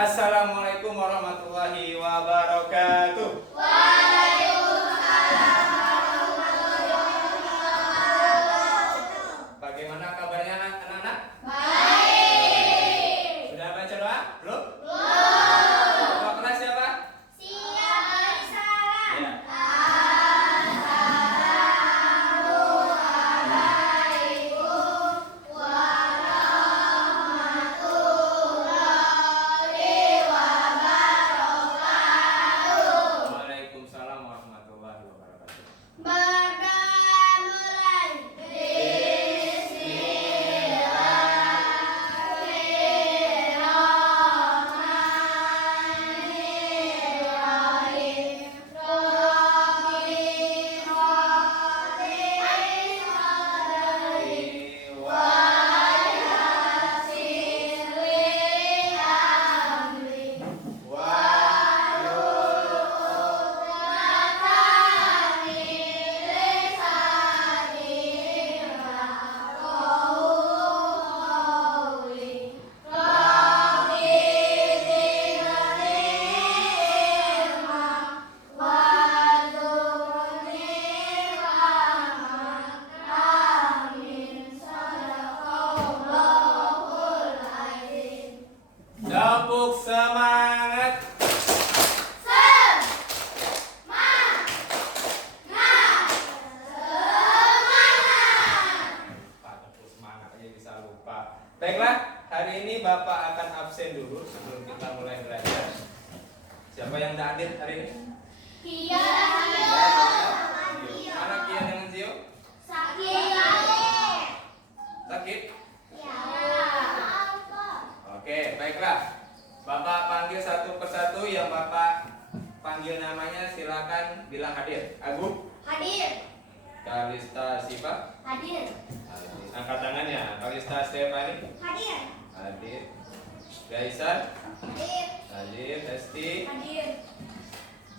Assalamualaikum warahmatullahi wabarakatuh. Waalaikumsalam warahmatullahi wabarakatuh. Bagaimana kabarnya anak-anak? Baik. Sudah baca doa? Belum? Belum. Ketua kelas siapa? Siap bersalam. Ya. Assalamualaikum warahmatullahi wabarakatuh. Waalaikumsalam warahmatullahi wabarakatuh. Berdoa mulai. Bismillahirrahmanirrahim. Rabbil alamin. Wa yassir li amri. Tepuk semangat. Pak, tepuk semangat aja bisa lupa. Baiklah, hari ini Bapak akan absen dulu sebelum kita mulai belajar. Siapa yang tidak hadir hari ini? Mana Kia dengan Zio? Sakit? Oke, baiklah. Bapak panggil satu persatu yang Bapak panggil namanya, silakan bilang hadir. Agung, Hadir. Kalista Siva, Hadir. angkat tangannya. Kalista Stefani, Hadir. hadir. Gaisan, Hadir. hadir. Hesti, Hadir.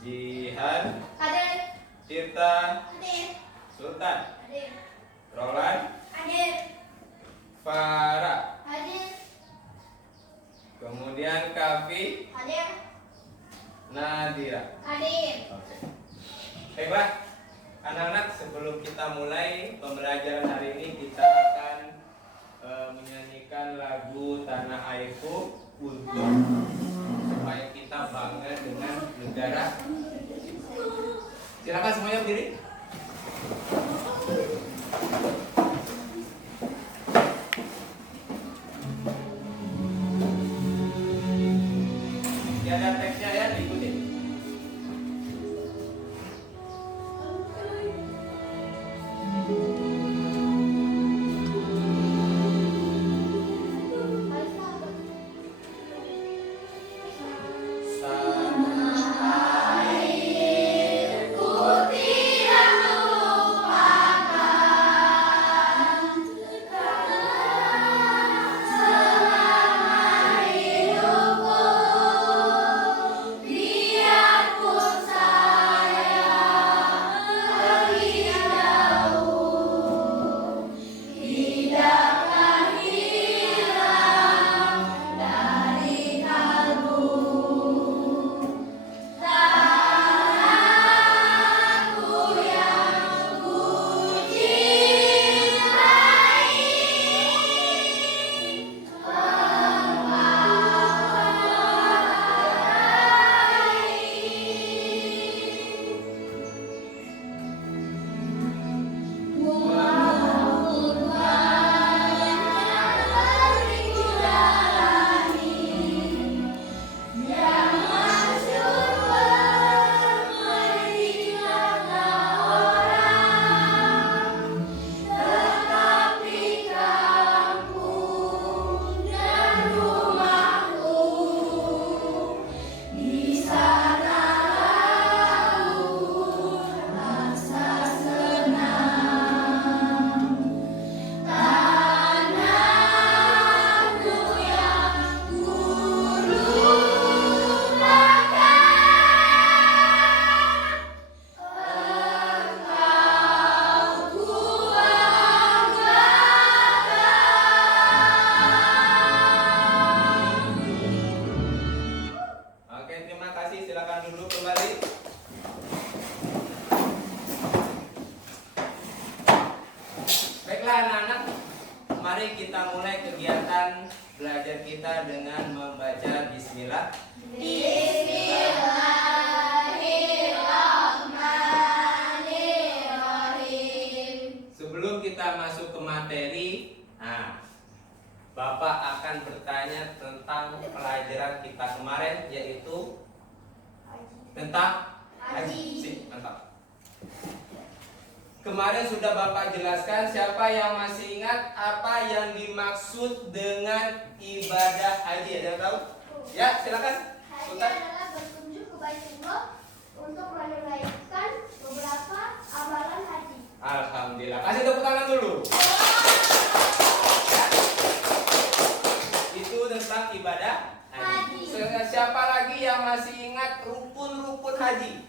Jihan, Hadir. Tirta, Hadir. Sultan, Hadir. Roland, Hadir. Farah, Hadir. kemudian Kavi, Hadir. Nadira. Hadir. Oke. Baiklah, anak-anak, sebelum kita mulai pembelajaran hari ini, kita akan menyanyikan lagu Tanah Airku untuk supaya kita bangga dengan negara. Silakan semuanya berdiri. Ya, ada teksnya ya, diikuti. Ku tidak Baiklah anak-anak, mari kita mulai kegiatan belajar kita dengan membaca bismillah. Bismillahirrahmanirrahim. Sebelum kita masuk ke materi, Bapak akan bertanya tentang pelajaran kita kemarin, yaitu tentang haji. Sip, mantap. Kemarin sudah Bapak jelaskan, siapa yang masih ingat apa yang dimaksud dengan ibadah haji? Ada yang tahu? Ya, silakan. Haji Sultan. adalah berkunjung ke Baitullah untuk menunaikan beberapa amalan haji. Alhamdulillah. Kasih tepuk tangan dulu. Ya. Itu tentang ibadah haji. Siapa lagi yang masih ingat rukun-rukun haji?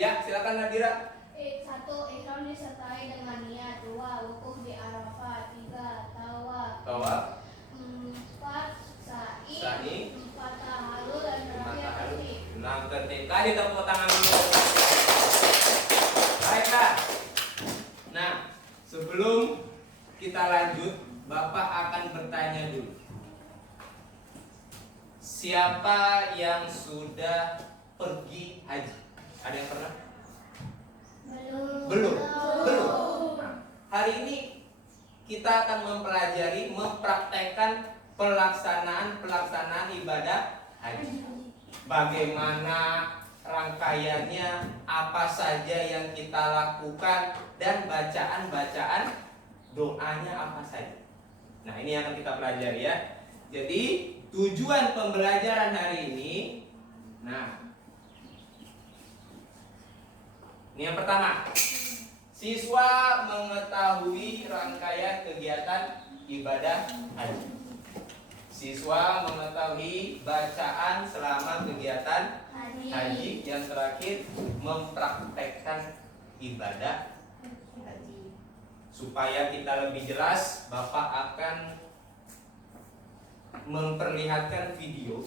Ya, silakan Nadira. 1. Ihram disertai dengan niat. 2. Wukuf di Arafah. 3. Tawaf. 4. Sa'i. 5. Tahallul dan terakhir tertib. Tertib. Tadi tepuk tangan dulu. Baiklah. Nah, sebelum kita lanjut, Bapak akan bertanya dulu. Siapa yang sudah pergi haji? Ada yang pernah? Belum. Nah, hari ini kita akan mempraktekkan pelaksanaan ibadah haji. Bagaimana rangkaiannya, apa saja yang kita lakukan, dan bacaan doanya apa saja. Nah, ini akan kita pelajari ya. Jadi tujuan pembelajaran hari ini, ini yang pertama, siswa mengetahui rangkaian kegiatan ibadah haji. Siswa mengetahui bacaan selama kegiatan haji. Yang terakhir, mempraktekkan ibadah haji. Supaya kita lebih jelas, Bapak akan memperlihatkan video.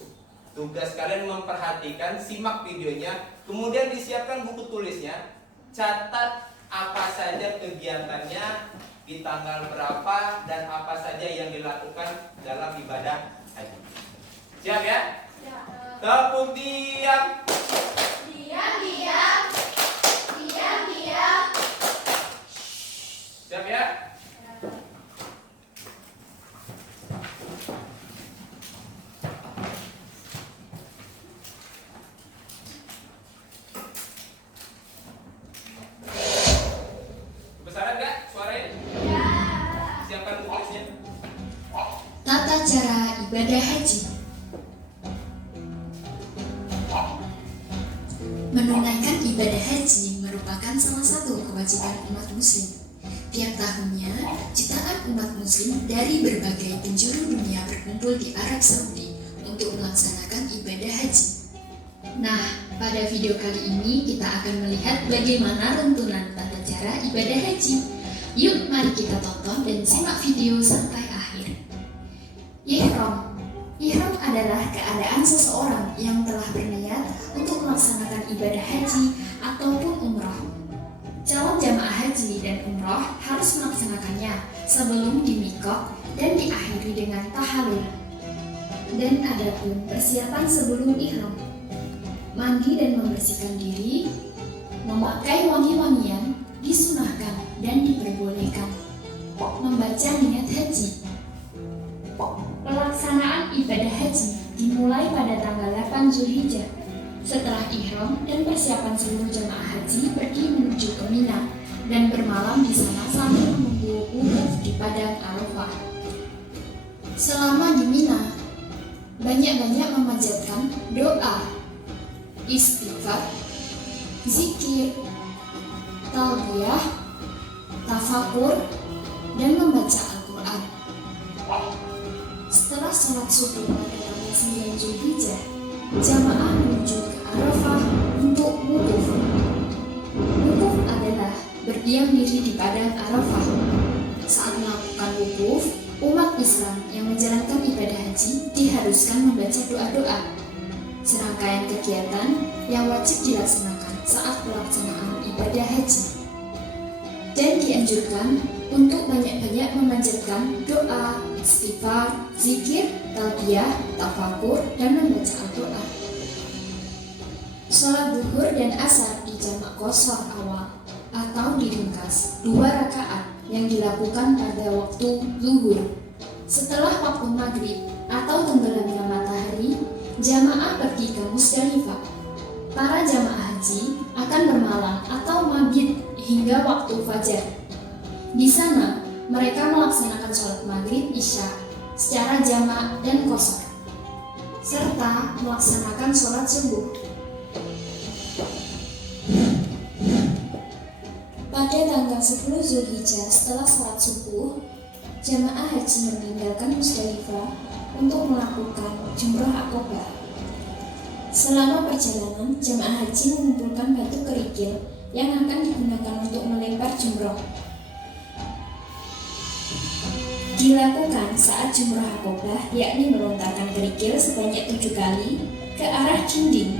Tugas kalian memperhatikan, simak videonya, kemudian disiapkan buku tulisnya. Catat apa saja kegiatannya, di tanggal berapa, dan apa saja yang dilakukan dalam ibadah haji. Siap ya? Tepuk diam. Diam. Siap ya? Kebesaran nggak suaranya? Siapkan buku tulisnya. Tata cara ibadah haji. Menunaikan ibadah haji merupakan salah satu kewajiban umat muslim. Tiap tahunnya, jutaan umat muslim dari berbagai penjuru dunia berkumpul di Arab Saudi untuk melaksanakan ibadah haji. Nah, pada video kali ini kita akan melihat bagaimana runtunan tata cara ibadah haji. Yuk, mari kita tonton dan simak video sampai akhir. Ihram. Ihram adalah keadaan seseorang yang telah berniat untuk melaksanakan ibadah haji ataupun umroh. Calon jamaah haji dan umroh harus melaksanakannya sebelum dimikot dan diakhiri dengan tahallul. Dan ada pun persiapan sebelum ihram. Mandi dan membersihkan diri, memakai wangi-wangian disunahkan dan diperbolehkan. Membaca niat haji. Pelaksanaan ibadah haji dimulai pada tanggal 8 Zulhijjah. Setelah ihram dan persiapan seluruh jemaah haji pergi menuju ke Mina dan bermalam di sana sambil menunggu wukuf di padang Arafah. Selama di Mina, banyak-banyak memanjatkan doa, istighfar, zikir, talbiyah, tafakur, dan membaca Al-Quran. Setelah sholat subuh pada tanggal 9 Zulhijjah, jamaah menuju ke Arafah untuk wukuf. Wukuf adalah berdiam diri di padang Arafah. Saat melakukan wukuf, umat Islam yang menjalankan ibadah haji diharuskan membaca doa-doa. Serangkaian kegiatan yang wajib dilaksanakan saat pelaksanaan ibadah haji. Dan dianjurkan untuk banyak-banyak memanjatkan doa, istighfar, zikir, talbiyah, tafakur, dan membaca Al-Quran. Sholat zuhur dan asar di jamak qashar awal atau diringkas 2 rakaat yang dilakukan pada waktu zuhur. Setelah waktu maghrib atau tenggelamnya matahari, jamaah pergi ke Musdalifah. Para jamaah haji akan bermalam atau mabit hingga waktu fajar. Di sana, mereka melaksanakan sholat maghrib isya secara jamak dan qashar, serta melaksanakan sholat subuh. Pada tanggal 10 Zulhijjah setelah sholat subuh, jamaah haji meninggalkan Musdalifah untuk melakukan Jumrah Aqobah. Selama perjalanan, jamaah haji mengumpulkan batu kerikil yang akan digunakan untuk melempar jumroh. Dilakukan saat Jumrah Aqobah, yakni melontarkan kerikil sebanyak 7 kali ke arah dinding.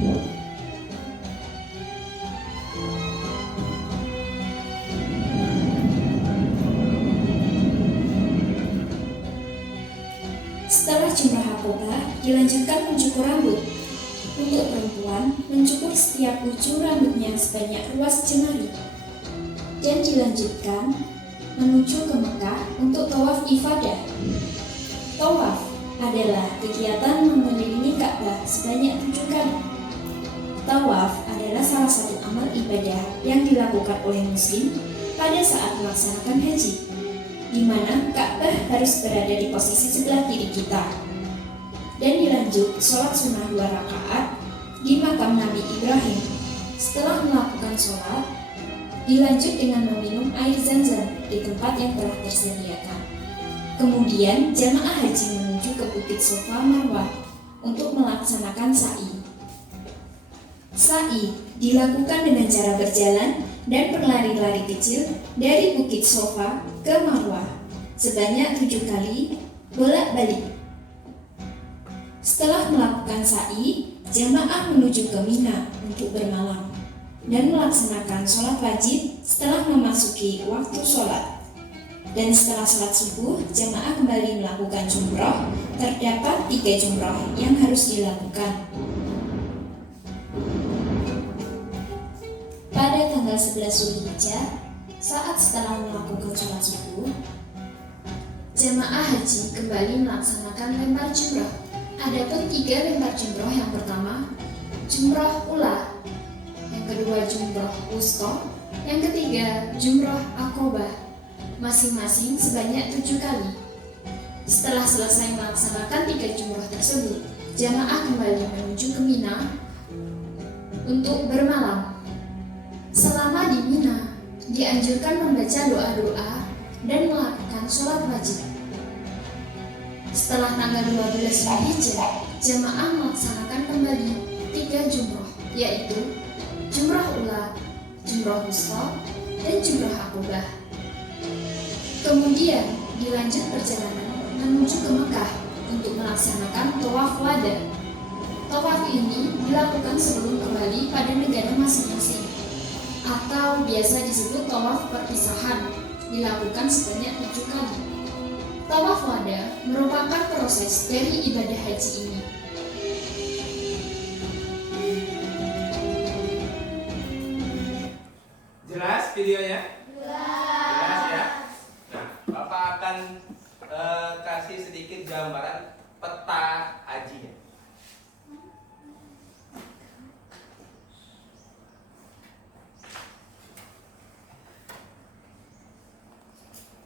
Setelah Jumrah Aqobah, dilanjutkan mencukur rambut. Untuk perempuan, mencukur setiap ujung rambutnya sebanyak ruas jemari. Dan dilanjutkan menuju ke Mekah untuk tawaf ifadah. Tawaf adalah kegiatan mengelilingi Ka'bah sebanyak 7 kali. Tawaf adalah salah satu amal ibadah yang dilakukan oleh muslim pada saat melaksanakan haji, di mana Ka'bah harus berada di posisi sebelah kiri kita. Dan dilanjut sholat sunnah 2 rakaat di makam Nabi Ibrahim. Setelah melakukan sholat, dilanjut dengan meminum air zam-zam di tempat yang telah tersediakan. Kemudian jamaah haji menuju ke Bukit Sofa Marwah untuk melaksanakan sa'i. Sa'i dilakukan dengan cara berjalan dan berlari-lari kecil dari Bukit Sofa ke Marwah sebanyak 7 kali bolak-balik. Setelah melakukan sa'i, jamaah menuju ke Mina untuk bermalam dan melaksanakan sholat wajib setelah memasuki waktu sholat. Dan setelah sholat subuh, jamaah kembali melakukan jumroh. Terdapat 3 jumroh yang harus dilakukan. Pada tanggal 11 Zulhijjah, saat setelah melakukan sholat subuh, jamaah haji kembali melaksanakan lempar jumroh. Adapun 3 lempar jumroh, yang pertama jumroh ula, yang kedua jumroh wusta, yang ketiga jumroh Aqobah, masing-masing sebanyak 7 kali. Setelah selesai melaksanakan 3 jumroh tersebut, jamaah kembali menuju ke Mina untuk bermalam. Selama di Mina, dianjurkan membaca doa-doa dan melakukan sholat wajib. Setelah tanggal 12 Zulhijjah, jamaah melaksanakan kembali 3 jumroh, yaitu jumroh ula, jumroh wusta, dan jumroh Aqobah. Kemudian dilanjut perjalanan menuju ke Mekah untuk melaksanakan tawaf wada. Tawaf ini dilakukan sebelum kembali pada negara masing-masing, atau biasa disebut tawaf perpisahan, dilakukan sebanyak 7 kali. Tawaf wada merupakan proses dari ibadah haji ini. Jelas videonya? Jelas ya? Nah, Bapak akan kasih sedikit gambaran peta hajinya.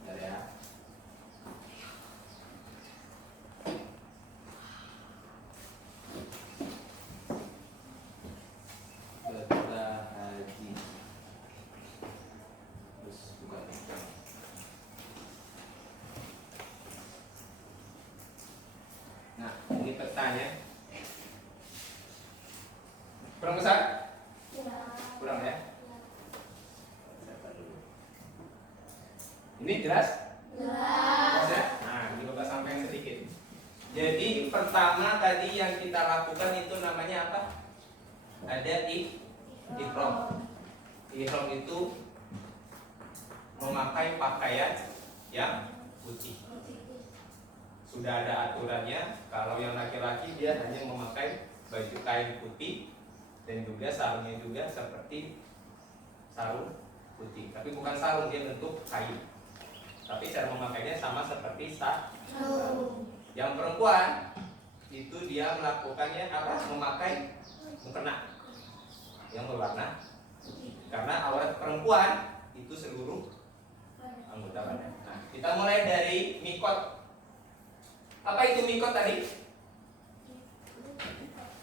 Bentar ya. Peta haji. Terus buka. Nah, ini petanya. Kurang besar? Kurang ya? Ini jelas? Jelas ya? Nah, ini Bapak sampaikan sedikit. Jadi pertama tadi yang kita lakukan itu namanya apa? Ada ihram. Ihram itu memakai pakaian yang putih. Sudah ada aturannya. Kalau yang laki-laki dia hanya memakai baju kain putih dan juga sarungnya juga seperti sarung putih. Tapi bukan sarung, dia bentuk kain. Tapi cara memakainya sama seperti sarung. Yang perempuan itu dia melakukannya apa? Memakai mukena yang berwarna putih. Karena aurat perempuan itu seluruh anggota badan. Nah, kita mulai dari mikot. Apa itu mikot tadi?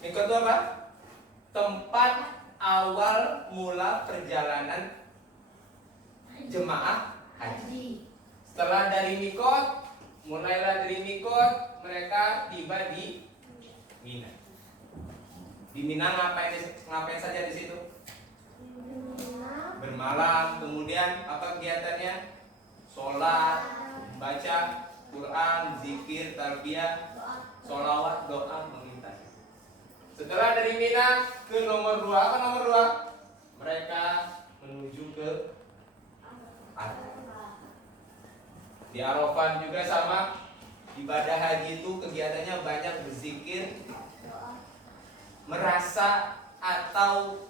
Mikot itu apa? Tempat awal mula perjalanan jemaah haji. Setelah dari mikot, mulailah dari mikot, mereka tiba di Mina. Di Mina ngapain saja di situ? Bermalam. Kemudian apa kegiatannya? Sholat, baca Quran, zikir, tarbiyah, sholawat, doa, meminta. Setelah dari Mina ke nomor 2, apa nomor 2? Mereka menuju ke Arafah. Di Arafah juga sama. Ibadah haji itu kegiatannya banyak berzikir, merasa atau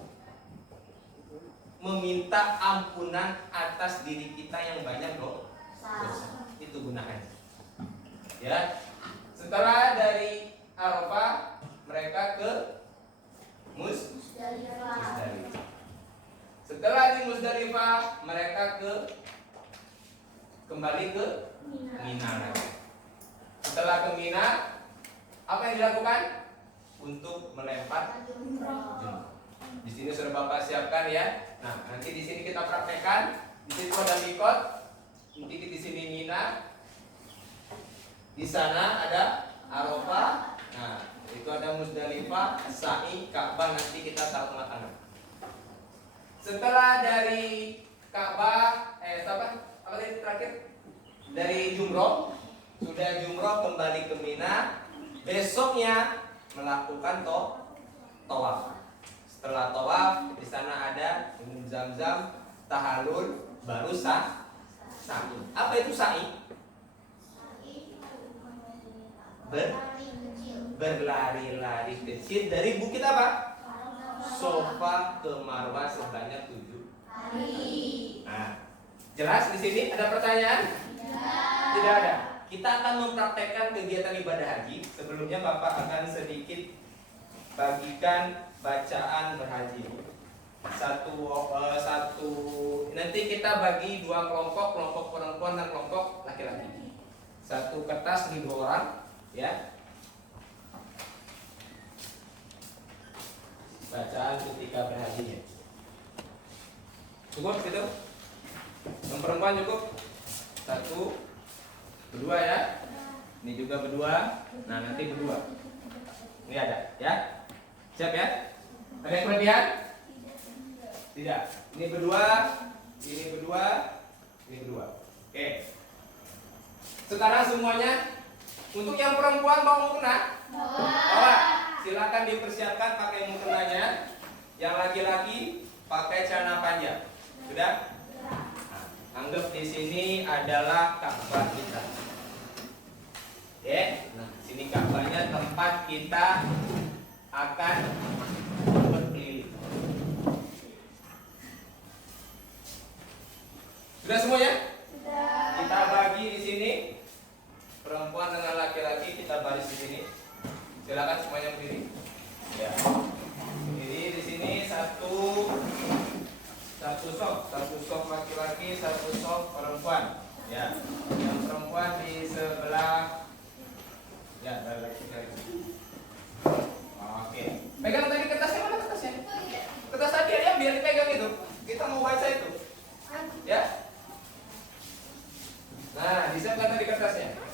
meminta ampunan atas diri kita yang banyak dosa. Itu gunanya. Ya. Setelah dari Arafah mereka ke Musdalifah. Setelah di Musdalifah mereka kembali ke Mina lagi. Setelah ke Mina, apa yang dilakukan? Untuk melempar jumroh. Di sini sudah Bapak siapkan ya. Nah, nanti di sini kita praktekkan. Di situ ada mikot. Nanti di sini Mina. Di sana ada Arafah. Nah, itu ada Musdalifah, Sa'i, Ka'bah. Nanti kita taruh tengah-tengah. Setelah dari Ka'bah, apa tadi terakhir? Dari jumroh, sudah jumroh kembali ke Mina. Besoknya melakukan tawaf. Setelah tawaf, di sana ada minum zam-zam, tahalul, baru sa'i. Apa itu sa'i? Berlari-lari kecil dari bukit apa? Sofa ke Marwah sebanyak 7 kali. Nah, jelas di sini ada pertanyaan? Tidak ada. Kita akan mempraktekkan kegiatan ibadah haji. Sebelumnya Bapak akan sedikit bagikan bacaan berhaji. Satu nanti kita bagi 2 kelompok perempuan dan kelompok laki-laki. Satu kertas di 2 orang, ya. Bacaan ketika berhajinya. Cukup gitu? Yang perempuan cukup? 1, 2 ya. Ini juga berdua. Nah, nanti berdua. Ini ada, ya. Siap ya? Ada yang kelebihan? Tidak. Ini berdua, ini berdua, ini berdua. Oke. Sekarang semuanya untuk yang perempuan bawa mukena? Bawa. Silakan dipersiapkan pakai mukenanya. Yang laki-laki pakai celana panjang. Sudah? Nah, anggap di sini adalah Ka'bah kita. Oke. Nah, sini Ka'bahnya tempat kita akan berkeliling. Sudah semuanya? Sudah. Kita bagi di sini. Perempuan dengan laki-laki kita baris di sini. Silakan semuanya berdiri. Ya. Berdiri di sini satu sof laki-laki, satu sof perempuan. Ya. Yang perempuan di sebelah. Ya, dari laki-laki. Oke. Pegang tadi kertasnya, mana kertasnya? Kertas tadi ya, biar dipegang itu. Kita mau baca itu. Ya. Nah, disiapkan tadi kertasnya.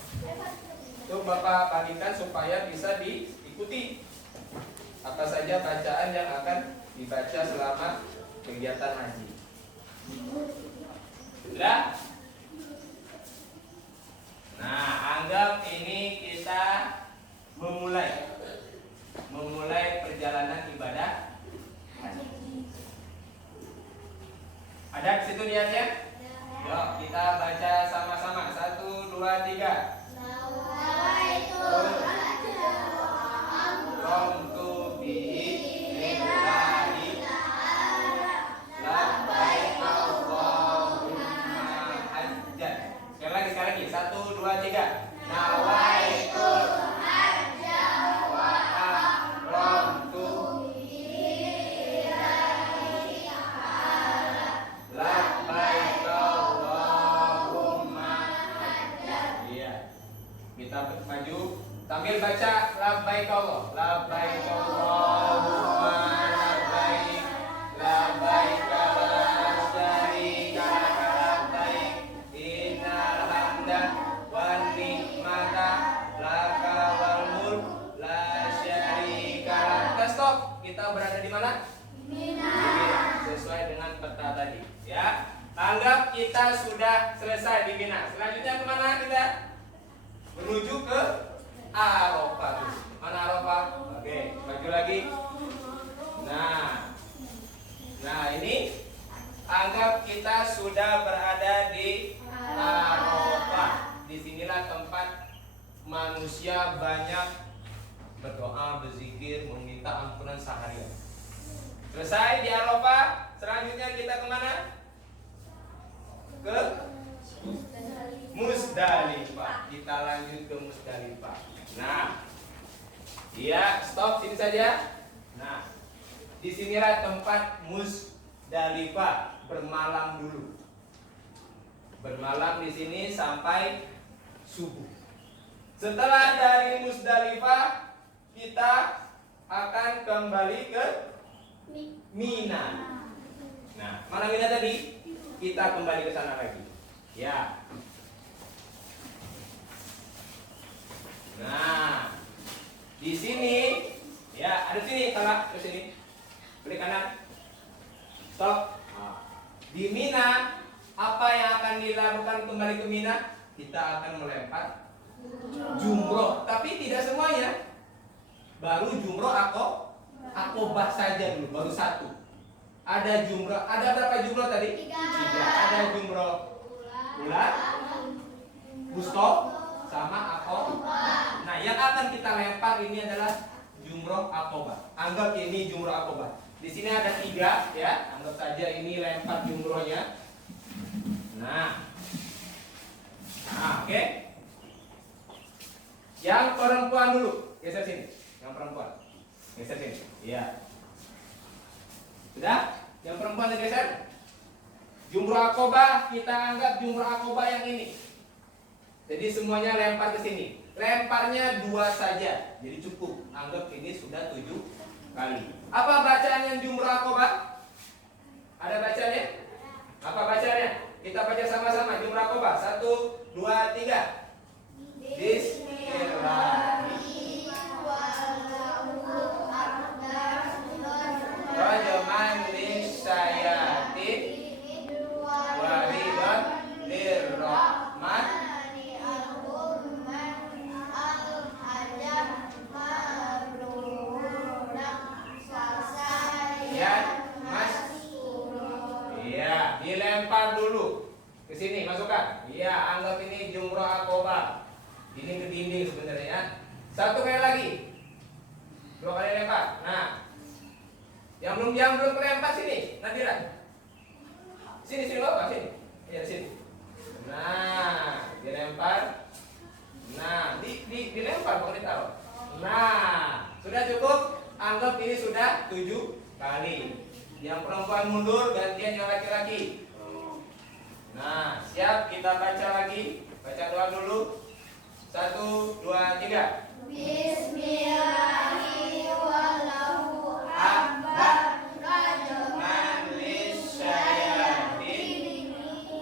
Itu Bapak bagikan supaya bisa diikuti apa saja bacaan yang akan dibaca selama kegiatan haji. Sudah? Nah, anggap ini kita memulai perjalanan ibadah haji. Ada di situ niatnya? Yuk, kita baca sama-sama. 3. Nawaitul hajja wa Romtu bihi lillahi labbaik Allahumma hajjan. Sekali lagi. 1, 2, 3. Nawaitul hajja wa ahramtu labbaik Allahumma hajjan. Iya. Kita maju sambil baca labbaik Allah. Labbaik Allahumma labbaik. Labbaik la syarika laka labbaik. Innal hamda wan nikmata laka wal mulk la syarika lak. Kita stop. Kita berada di mana? Sesuai dengan peta tadi, ya. Anggap kita sudah selesai di Mina. Selanjutnya kemana kita? Menuju ke Arafah. Mana Arafah? Oke, maju lagi. Nah ini anggap kita sudah berada di Arafah. Disinilah tempat manusia banyak berdoa, berzikir, meminta ampunan seharian. Selesai di Arafah, selanjutnya kita kemana? Ke Musdalifah. Kita lanjut ke Musdalifah. Nah, iya, stop sini saja. Nah, disinilah tempat Musdalifah, bermalam dulu. Bermalam di sini sampai subuh. Setelah dari Musdalifah, kita akan kembali ke Mina. Nah, mana Mina tadi? Kita kembali ke sana lagi. Ya. Nah, di sini, ya ada sini, tengah ke sini, klik kanan, stop. Nah, di Mina, apa yang akan dilakukan kembali ke Mina? Kita akan melempar jumroh, tapi tidak semuanya. Baru jumroh akobah saja dulu, baru 1. Ada jumroh, ada berapa jumroh tadi? 3. Ada jumroh ular, wusto, sama akobah. Nah, yang akan kita lempar ini adalah jumroh akobah. Anggap ini jumroh akobah. Di sini ada 3, ya. Anggap saja ini lempar jumrohnya. Nah, oke. Yang perempuan dulu, geser sini. Yang perempuan, geser sini. Iya. Sudah? Yang perempuan digeser. Jumroh akobah, kita anggap jumroh akobah yang ini. Jadi semuanya lempar ke sini. Lemparnya 2 saja, jadi cukup. Anggap ini sudah 7 kali. Apa bacaan yang jumroh akobah? Ada bacanya? Apa bacanya? Kita baca sama-sama jumroh akobah. 1, 2, 3. Rajaman lisyayatin waridon lirrahman ya mas. Iya, dilempar dulu ke sini, masukkan. Iya, anggap ini jumroh akobah. Ini ke dinding sebenarnya ya. 1 kali lagi. 2 kali lempar. Nah, yang belum kelempar sini, Nadira. Sini bapak sini. Iya sini. Nah, dilempar. Nah, dilempar bukan ditaruh. Nah, sudah cukup. Anggap ini sudah 7 kali. Yang perempuan mundur, gantian yang laki-laki. Nah, siap, kita baca lagi. Baca doa dulu. 1, 2, 3. Bismillahirrahmanirrahim. Rajaman lisyayatin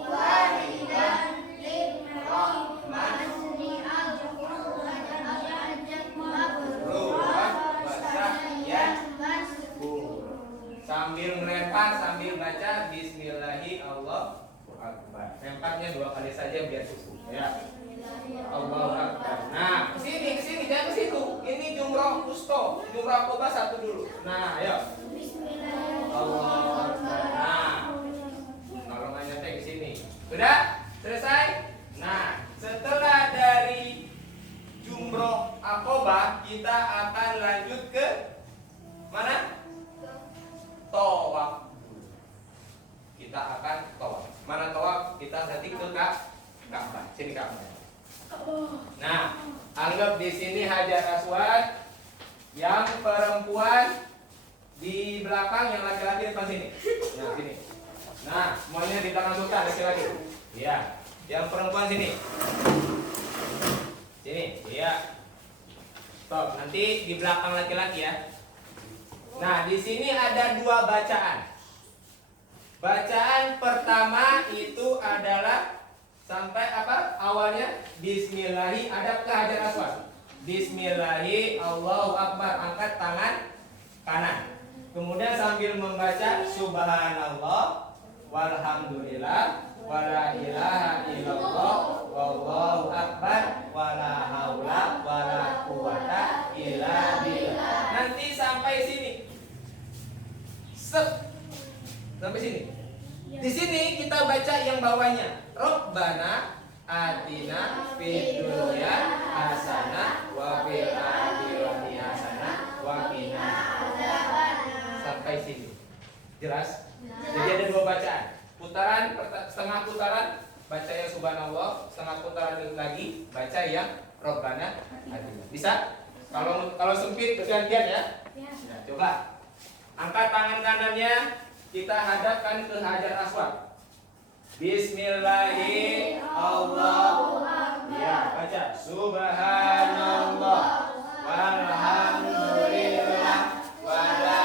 waridan lirrahman sambil melempar sambil baca Bismillahi Allahu Akbar. Lemparnya 2 kali saja biar cukup ya. Allahu Akbar. Nah, kesini jangan ke situ. Ini jumroh wusto, jumroh akobah 1 dulu. Nah, ayo. Allahu Akbar. Nah, kalau nggak nyampe ke sini. Sudah? Selesai? Nah, setelah kita akan lanjut ke mana? Tawaf. Kita akan tawaf. Mana tawaf? Kita berarti ke Ka'bah. Sini Ka'bah. Nah, anggap di sini Hajar Aswad, yang perempuan di belakang, yang laki-laki depan sini. Nah, sini. Nah, semuanya di belakang sultan laki-laki. Iya. Yang perempuan sini. Sini. Iya. Stop. Nanti di belakang laki-laki ya. Nah, di sini ada dua bacaan. Bacaan pertama itu adalah sampai apa? Awalnya Bismillahi, adab ke Hajar Aswad. Bismillahi, Allahu Akbar, angkat tangan kanan. Kemudian sambil membaca Subhanallah, walhamdulillah, wala ilaha illallah, wallahu akbar, wala haula wala quwata illa billah. Nanti sampai sini. Sampai sini. Di sini kita baca yang bawahnya. Rabbana atina fid dunya hasanah wa fil akhirati hasanah wa qina adzabannar. Sampai sini. Jelas? Jadi ada dua bacaan. Putaran setengah putaran baca yang subhanallah, setengah putaran lagi baca yang Rabbana atina. Bisa? Kalau sempit gantian ya. Nah, coba. Angkat tangan kanannya, kita hadapkan ke Hajar Aswad. Bismillahi Allahu Akbar. Ya, baca Subhanallah walhamdulillah wala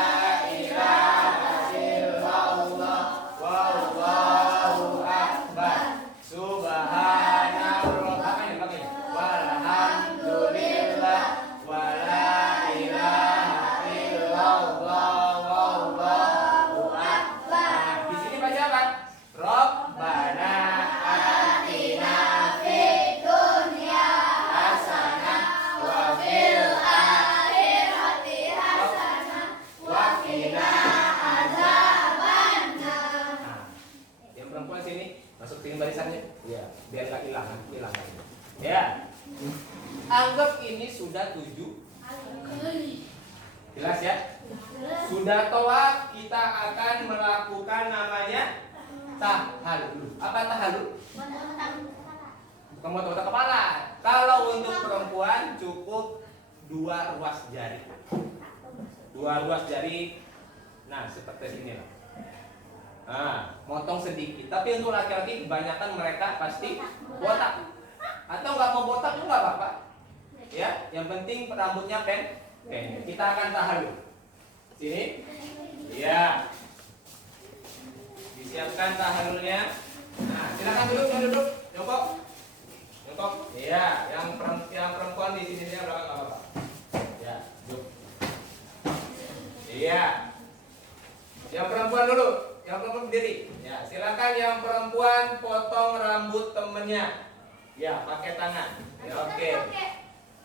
ilaha illallah wallahu akbar. Subhanallah. Pakai. Walhamdulillah wala ilaha illallah wallahu akbar. Nah, di sini baca apa? Rabbana atina fid dunya hasanah wa fil akhirati hasanah wa qina adzabannar. Nah, yang perempuan sini masuk sini barisannya. Iya, biar enggak hilang. Ya. Anggap ini sudah 7 kali. Jelas ya? Sudah tawaf, kita akan melakukan namanya tahallul. Apa tahallul? Bukan motong kepala. Kalau untuk perempuan cukup 2 ruas jari. 2 ruas jari. Nah, seperti ini lah. Nah, motong sedikit. Tapi untuk laki-laki kebanyakan mereka pasti botak. Atau nggak mau botak juga nggak apa-apa. Ya, yang penting rambutnya pendek. Kita akan tahallul. Sini. Ya. Disiapkan tahallulnya. Nah, silakan duduk. Jongkok. Iya, yang perempuan di sini dia belakang apa-apa. Ya, duduk. Iya. Yang perempuan dulu, yang perempuan berdiri. Ya, silakan yang perempuan potong rambut temennya. Ya, pakai tangan. Ya, oke.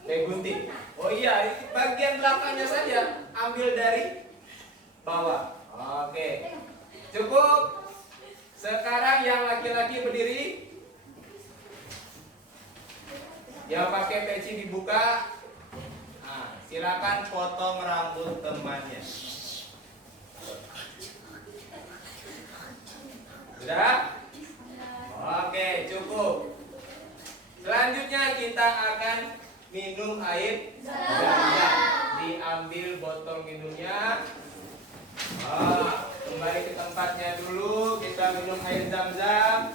Gunting. Oh iya, bagian belakangnya saja ambil dari bawah. Oke. Cukup. Sekarang yang laki-laki berdiri. Yang pakai peci dibuka. Nah, silakan potong rambut temannya. Sudah? Oke, cukup. Selanjutnya kita akan minum air zam-zam. Diambil botol minumnya. Kembali ke tempatnya dulu. Kita minum air zam-zam.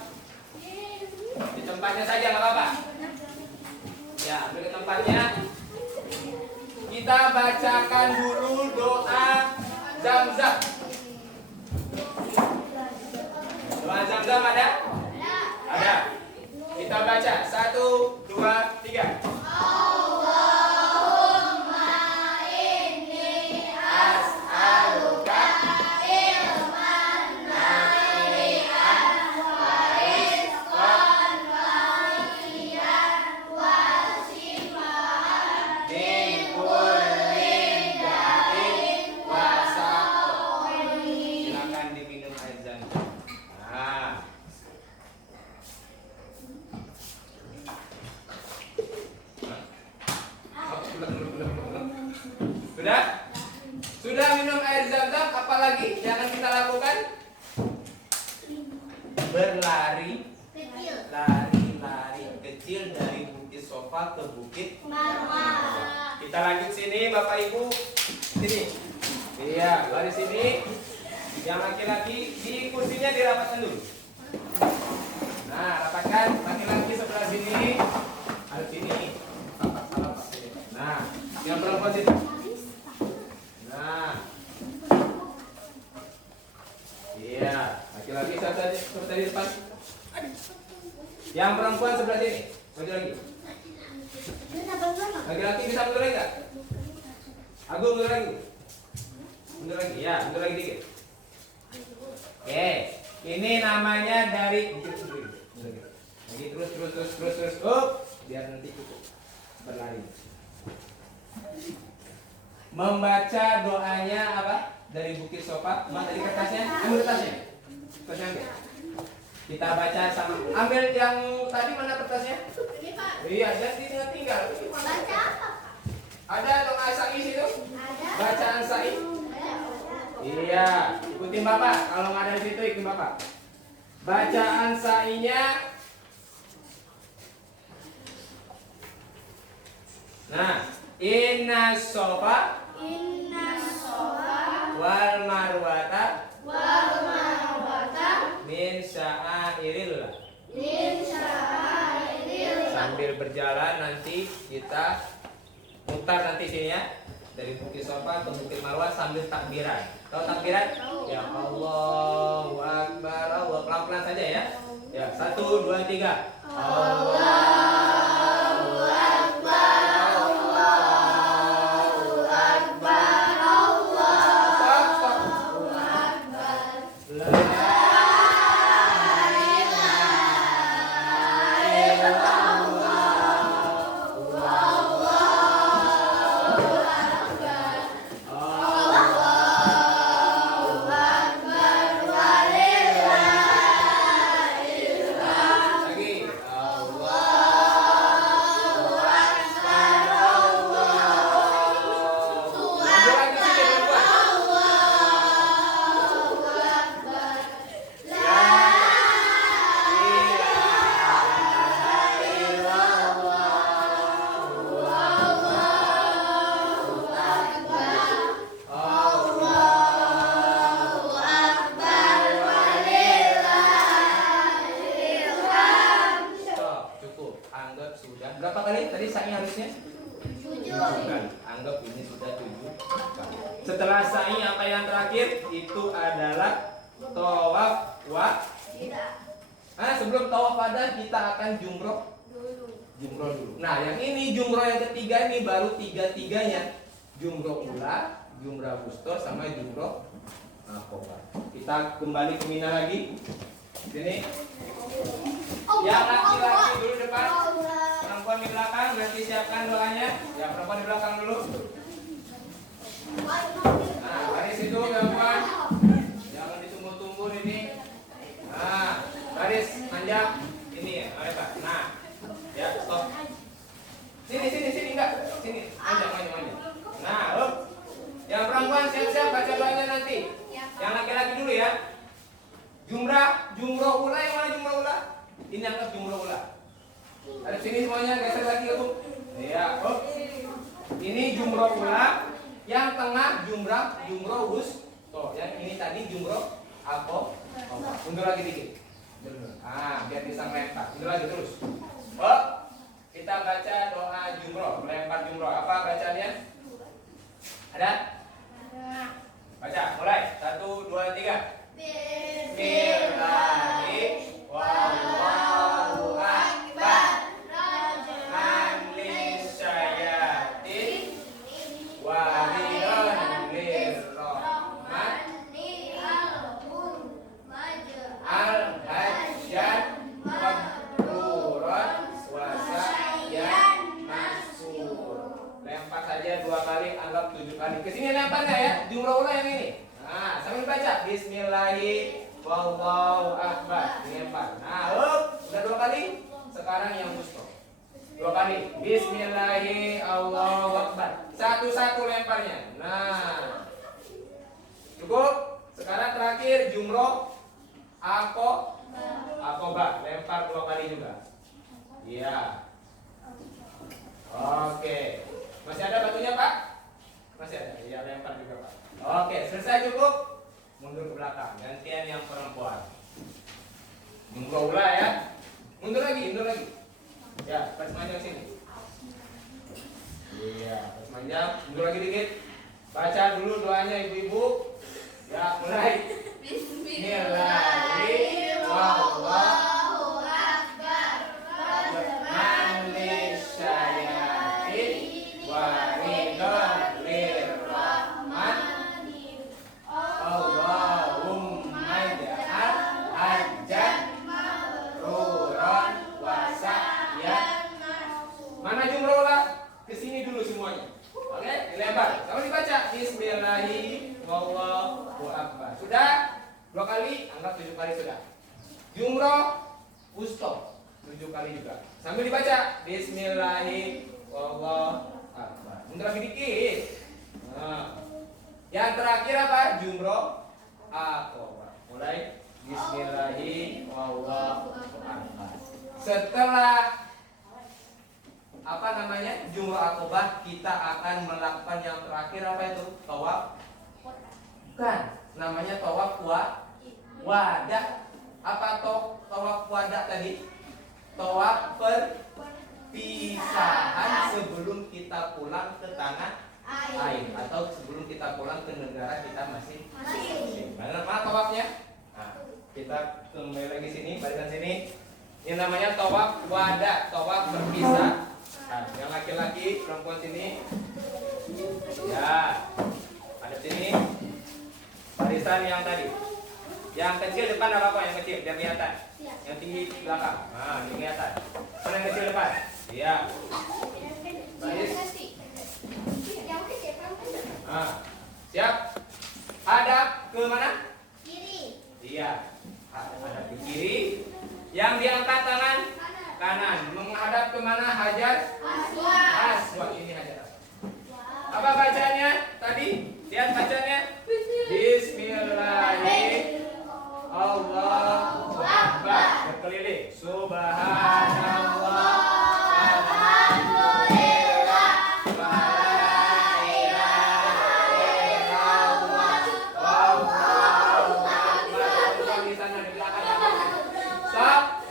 Di tempatnya saja, nggak apa-apa. Ya, ambil ke tempatnya. Kita bacakan dulu doa zam-zam. Doa zam-zam ada? Ada. Kita baca 1, 2, 3. Allahumma inni as'aluka ilman nafi'an wa rizqan wafiyan wa shifaan min kulli da'in wa saqamin. Silakan diminum air zam-zam. Nah. dari Bukit Sofa ke Bukit Marwah. Kita lanjut sini Bapak Ibu. Sini. Iya, baris sini. Yang laki-laki di kursinya dirapatkan dulu. Nah, rapatkan laki-laki sebelah sini. Harus sini. Salah Pak. Nah, yang perempuan sini. Nah. Iya, laki-laki sebelah di depan. Yang perempuan sebelah sini. Maju lagi. Laki-laki bisa mundur lagi nggak? Agung mundur lagi. Mundur lagi, ya, mundur lagi dikit. Oke, ini namanya dari lagi terus. Biar nanti cukup berlari. Membaca doanya apa? Dari Bukit Sofa. Mana tadi kertasnya? Ambil kertasnya. Kertasnya ambil. Kita baca sama. Ambil yang tadi mana kertasnya? Ini Pak. Iya, jangan tinggal. Baca apa? Ada doa sa'i situ? Ada. Bacaan sa'i. Ada. Iya, ikutin Bapak. Kalau nggak ada di situ, ikutin Bapak. Bacaan sa'inya. Nah, inna sofa Inna sholat wal marwata wal marwata min sya'airillah. min sya'airillah. Sambil berjalan nanti kita mutar nanti sini ya. Dari Bukit Sofa ke Bukit Marwah sambil takbiran. Tahu takbiran? Ya Allahu Akbar. Allah pelan-pelan saja ya. Ya, 1 2 3. Allahu Akbar. Allahu Akbar. Allahu Akbar. La lagi. Mundur lagi sedikit perempuan. Stop, cukup. Anggap sudah. Berapa kali tadi sa'i harusnya? 7 kali. Anggap ini sudah 7 kali. Setelah sa'i apa yang terakhir? Itu adalah tawaf wa. Sebelum tawaf wadah kita akan jumroh. Jumroh dulu. Nah, yang ini jumroh yang ketiga ini baru tiga-tiganya. Jumroh ula, jumroh wusta sama jumroh akobah. Kita kembali ke Mina lagi. Sini. Yang laki-laki dulu depan, perempuan di belakang. Nanti siapkan doanya. Ya, perempuan di belakang dulu. Nah, baris itu perempuan. Jangan ditunggu-tunggu ini. Nah, baris panjang. Ini ya, mereka. Nah, ya stop. Sini enggak. Sini. Panjang. Nah, yang perempuan siap-siap baca doanya nanti. Yang laki-laki dulu ya. Jumroh ula, yang mana jumroh ula? Ini anggap jumroh ula. Ada sini semuanya, geser lagi ya Bu. Iya, ini jumroh ula. Yang tengah jumroh wusta. Yang ini tadi jumroh apa? Mundur lagi dikit. Biar bisa melempar. Mundur lagi terus. Kita baca doa jumroh, melempar jumroh. Apa bacaannya? Ada? Baca, mulai. 1 2 3. Bismillahirrahmanirrahim. Wallahu akbar. Anlis syayatin waridun lirrahman al-hajjat mabruran wasa'yan masur. Lempar saja 2 kali, anggap 7 kali. Kesini lemparnya ya, jumroh ulang yang ini. Nah, sambil baca Bismillahirrahmanirrahim. Wallahu akbar. Dilempar. Nah, udah 2 kali. Sekarang yang wusta. 2 kali. Bismillahirrahmanirrahim. Allahu akbar. Satu-satu lemparnya. Nah. Cukup. Sekarang terakhir jumroh akobah. Lempar 2 kali juga. Iya. Oke. Masih ada batunya, Pak? Masih ada. Ya, lempar juga, Pak. Oke, selesai cukup. Mundur ke belakang. Gantian yang perempuan. Mundur ulah ya. Mundur lagi, mundur lagi. Ya, pas panjang sini. Iya, pas panjang. Mundur lagi dikit. Baca dulu doanya ibu-ibu. Ya, mulai. Bismillahirrahmanirrahim. Allahu Akbar. Man lisyayatin waridon lirrahman. Allahumma ja'al hajjan mabruran wa sa'yan. Mana jumroh lah? Kesini dulu semuanya. Oke, dilebar. Sama dibaca. Bismillahirrahmanirrahim. Wallahu akbar. Sudah? 2 kali, anggap 7 kali sudah. Jumroh, stop 7 kali juga. Sambil dibaca. Bismillahirrahmanirrahim. Wallahu akbar. Mundur lagi dikit. Nah. Yang terakhir apa? Jumroh Aqobah. Mulai. Bismillahirrahmanirrahim. Wallahu akbar. Setelah apa namanya jumroh Aqobah, kita akan melakukan yang terakhir apa itu? Tawaf? Bukan, namanya tawaf wada. Apa tawaf wada tadi? Tawaf perpisahan sebelum kita pulang ke tanah air atau sebelum kita pulang ke negara kita masing-masing. Mana tawafnya? Nah, kita kembali lagi sini, balikan sini. Ini namanya tawaf wada, tawaf berpisah. Nah, yang laki-laki, perempuan sini. Ya, ada sini. Barisan yang tadi. Yang kecil depan apa apa? Yang kecil biar kelihatan. Yang tinggi belakang. Nah, ini kelihatan. Mana yang kecil depan? Iya. Baris. Nah, siap. Hadap ke mana? Kiri. Iya. Hadap ke kiri. Yang diangkat tangan kanan. Menghadap ke mana? Hajar Aswad. Ini hajar Aswad. Apa bacanya tadi? Lihat bacanya. Bismillahirrahmanirrahim. Allahu Akbar. Berkeliling. Subhanallah. Alhamdulillah. Wa la ilaha illallah. Wallahu akbar. Di sana di belakang. Stop.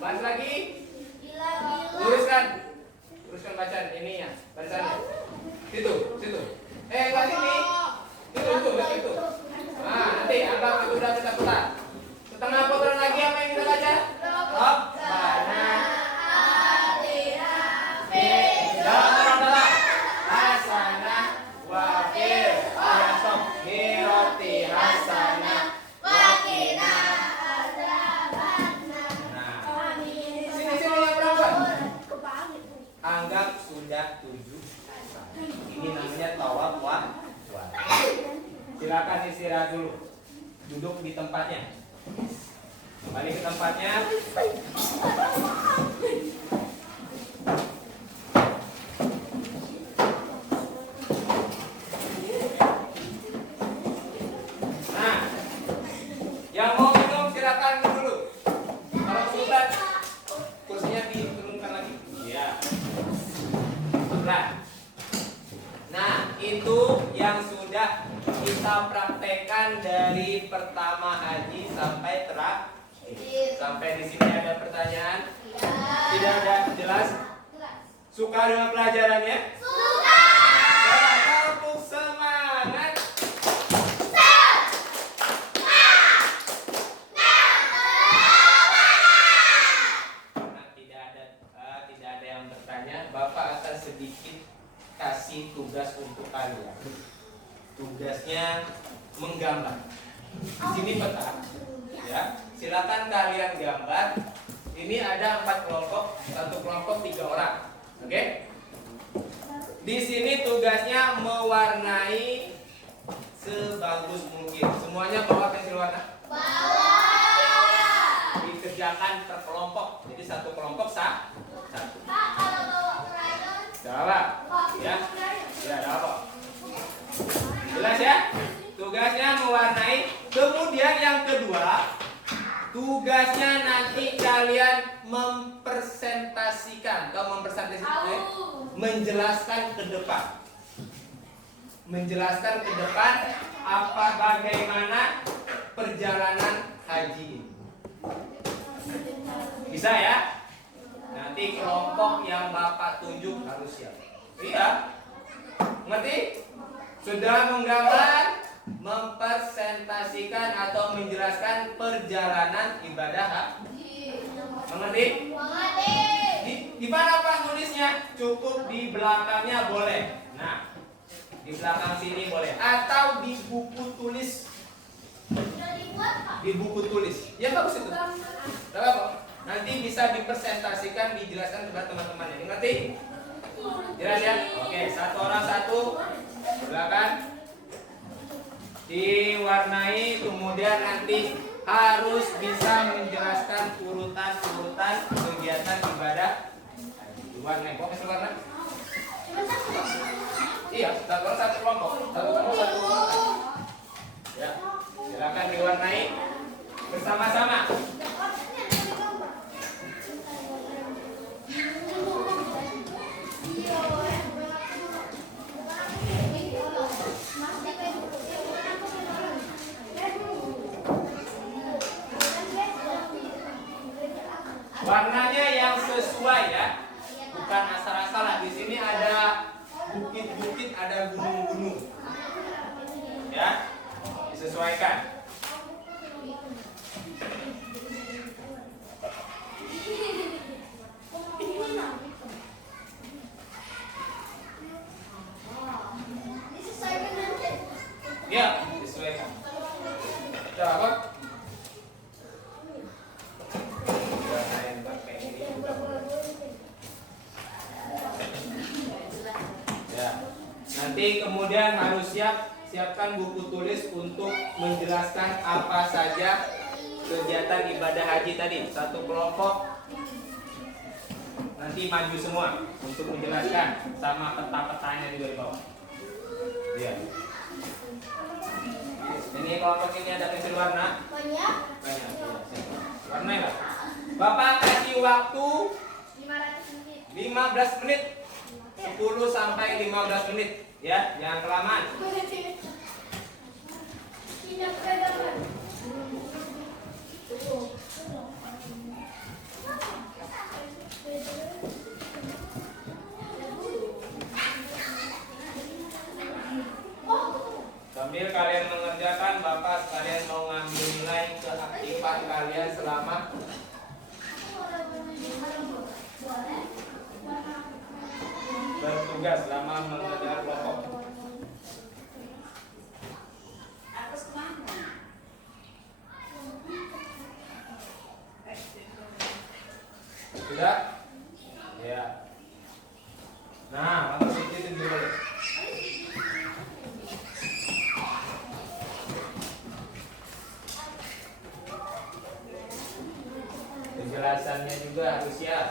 Balik lagi. Luruskan. Luruskan bacaan ininya. Barisannya. Situ. Enggak sini. Itu. Nah, nanti anggap itu udah kita putar. Setengah putaran lagi apa yang kita baca? Rabbana atina fid dunya hasanah wa fil akhirati hasanah wa qina adzabannar. Nah, sini yang perempuan. Anggap sudah 7. Ini namanya tawaf wada. Silakan istirahat dulu. Duduk di tempatnya. Kembali ke tempatnya. Nah, yang mau minum silakan dulu. Kalau sudah kursinya diturunkan lagi. Iya. Nah, itu yang sudah kita praktekkan dari pertama haji sampai terakhir. Sampai di sini ada pertanyaan? Tidak ada, jelas? Suka dengan pelajarannya? Suka. Tepuk semangat. Karena tidak ada yang bertanya, Bapak akan sedikit kasih tugas untuk kalian. Tugasnya menggambar. Di sini peta, ya. Silakan kalian gambar. Ini ada 4 kelompok, satu kelompok 3 orang. Oke? Di sini tugasnya mewarnai sebagus mungkin. Semuanya bawa pensil warna. Bawa. Dikerjakan per kelompok. Jadi satu kelompok satu. Pak, kalau bawa krayon. Bawa. Ya. Ya, apa? Jelas ya? Tugasnya mewarnai. Kemudian yang kedua, tugasnya nanti kalian mempresentasikan. Tahu mempresentasikan? menjelaskan ke depan. Menjelaskan ke depan bagaimana perjalanan haji ini. Bisa ya? Nanti kelompok yang Bapak tunjuk harus siap. Iya. Ngerti? Sudah menggambar, mempresentasikan atau menjelaskan perjalanan ibadah haji. Mengerti? Di mana Pak nulisnya? Cukup di belakangnya boleh. Nah, di belakang sini boleh. Atau di buku tulis. Di buku tulis. Ya bagus itu. Tidak apa-apa. Nanti bisa dipresentasikan, dijelaskan kepada teman-temannya. Ngerti? Jelas ya? Oke, satu orang satu. Silakan. Diwarnai, kemudian nanti harus bisa menjelaskan urutan-urutan kegiatan ibadah. Warna, kok kasih warna? Iya, satu orang satu kelompok. Satu kelompok satu kelompok. Ya, silakan diwarnai bersama-sama. Warnanya yang sesuai ya, bukan asal-asalan. Di sini ada bukit-bukit, ada gunung-gunung, ya, disesuaikan. Ya, disesuaikan. Coba apa? Nanti kemudian harus siapkan buku tulis untuk menjelaskan apa saja kegiatan ibadah haji tadi. Satu kelompok nanti maju semua untuk menjelaskan, sama peta-petanya juga di bawah. Iya. Ini kelompok ini ada pensil warna? Banyak. Warna ya? Bapak kasih waktu 15 menit. 10 sampai 15 menit. Ya, jangan kelamaan. Sambil kalian mengerjakan, Bapak sekalian mau ngambil nilai keaktifan kalian selama bertugas, selama mengejar kelompok. Sudah? Ya. Nah, langsung itu dulu. Penjelasannya juga harus siap.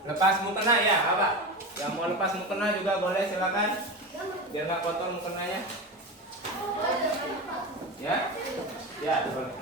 Lepas mukena ya, apa? Yang mau lepas mukena juga boleh, silakan. Biar nggak kotor mukenanya. Ya? Ya, boleh.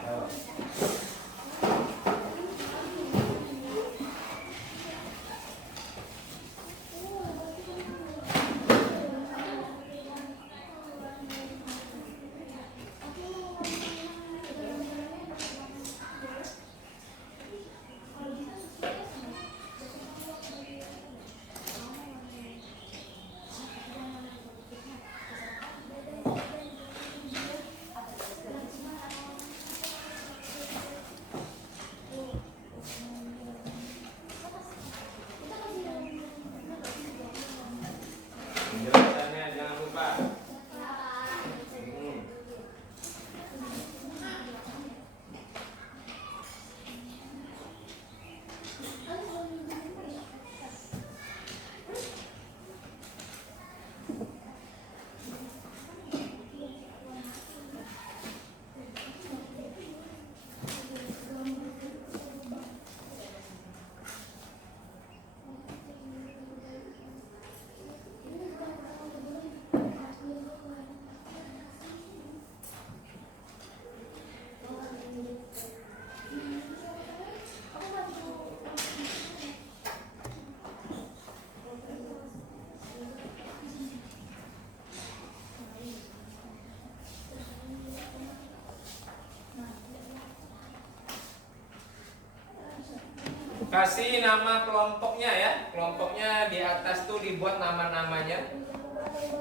Kasih nama kelompoknya ya. Kelompoknya di atas tuh dibuat nama-namanya.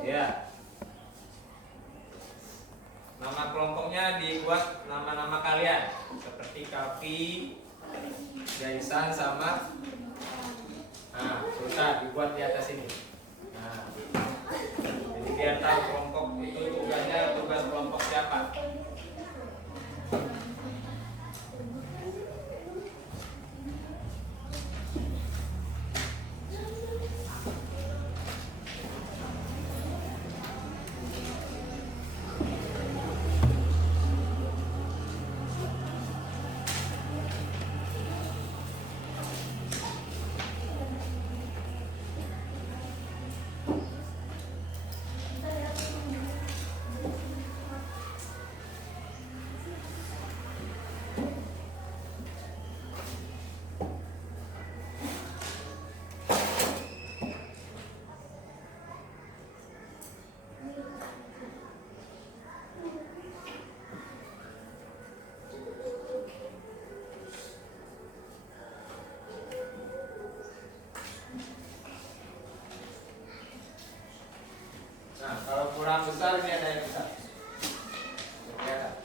Ya. Nama kelompoknya dibuat nama-nama kalian seperti Kavi, Jaisan sama Sultan dibuat di atas ini. Nah, jadi biar tahu kelompok itu tugasnya tugas kelompok siapa. Nah, kalau kurang besar ini ada yang besar. Ya.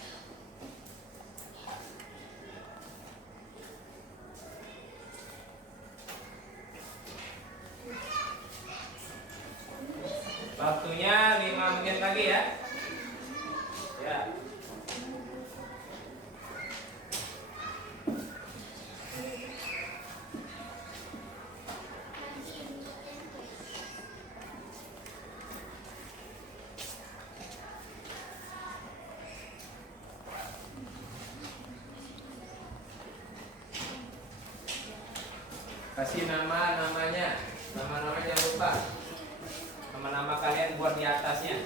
Waktunya 5 menit lagi ya. Ya. Kasih nama-namanya. Nama-namanya jangan lupa. Nama-nama kalian buat di atasnya.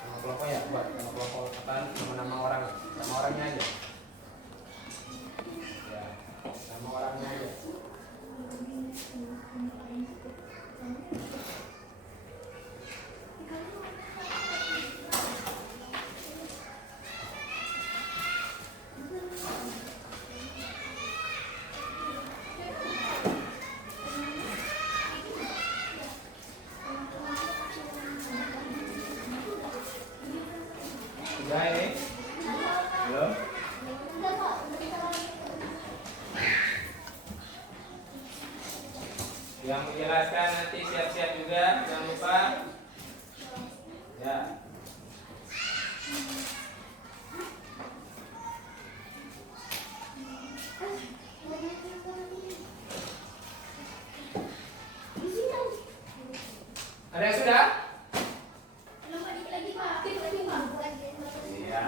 Nama kelompok ya, buat nama kelompok kan nama-nama orang, nama orangnya aja. Ya, nama orangnya aja. Sudah ini? Belum? Yang menjelaskan nanti siap-siap juga, jangan lupa. Ya. Ada yang sudah? Iya.